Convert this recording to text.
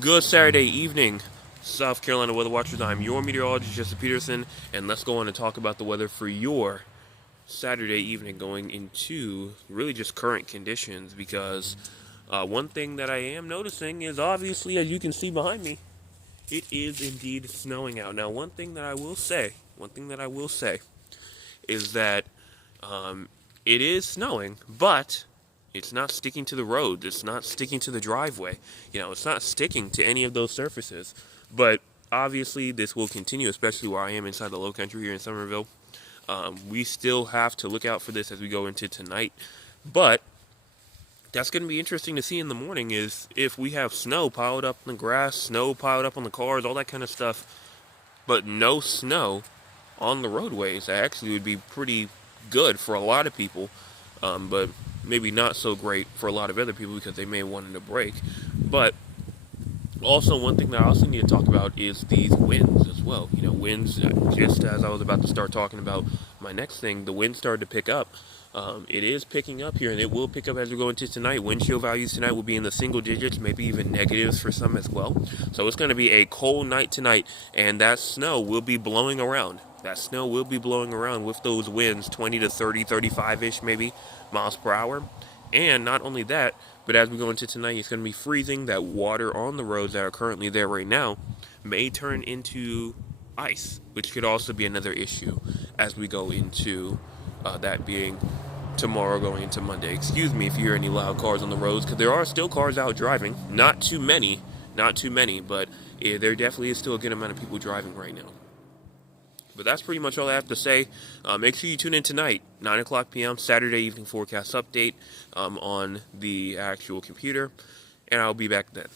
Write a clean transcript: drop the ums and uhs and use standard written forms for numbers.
Good Saturday evening, South Carolina Weather Watchers. I'm your meteorologist, Jesse Peterson, and let's go on and talk about the weather for your Saturday evening going into really just current conditions because one thing that I am noticing is obviously, as you can see behind me, it is indeed snowing out. Now, one thing that I will say is that it is snowing, but it's not sticking to the road. It's not sticking to the driveway. It's not sticking to any of those surfaces. But obviously, this will continue, especially where I am inside the Lowcountry here in Somerville. We still have to look out for this as we go into tonight. But that's going to be interesting to see in the morning is if we have snow piled up on the grass, snow piled up on the cars, all that kind of stuff, but no snow on the roadways. That actually would be pretty good for a lot of people, but maybe not so great for a lot of other people because they may want a break. But also, one thing that I also need to talk about is these winds as well. Winds, just as I was about to start talking about my next thing, the wind started to pick up. It is picking up here, and it will pick up as we go into tonight. Wind chill values tonight will be in the single digits, maybe even negatives for some as well. So it's going to be a cold night tonight, and that snow will be blowing around. That snow will be blowing around with those winds, 20 to 30, 35-ish maybe miles per hour. And not only that, but as we go into tonight, it's going to be freezing. That water on the roads that are currently there right now may turn into ice, which could also be another issue as we go into that being tomorrow going into Monday. Excuse me if you hear any loud cars on the roads, because there are still cars out driving. Not too many, but there definitely is still a good amount of people driving right now. But that's pretty much all I have to say. Make sure you tune in tonight, 9 o'clock p.m., Saturday evening forecast update on the actual computer, and I'll be back then.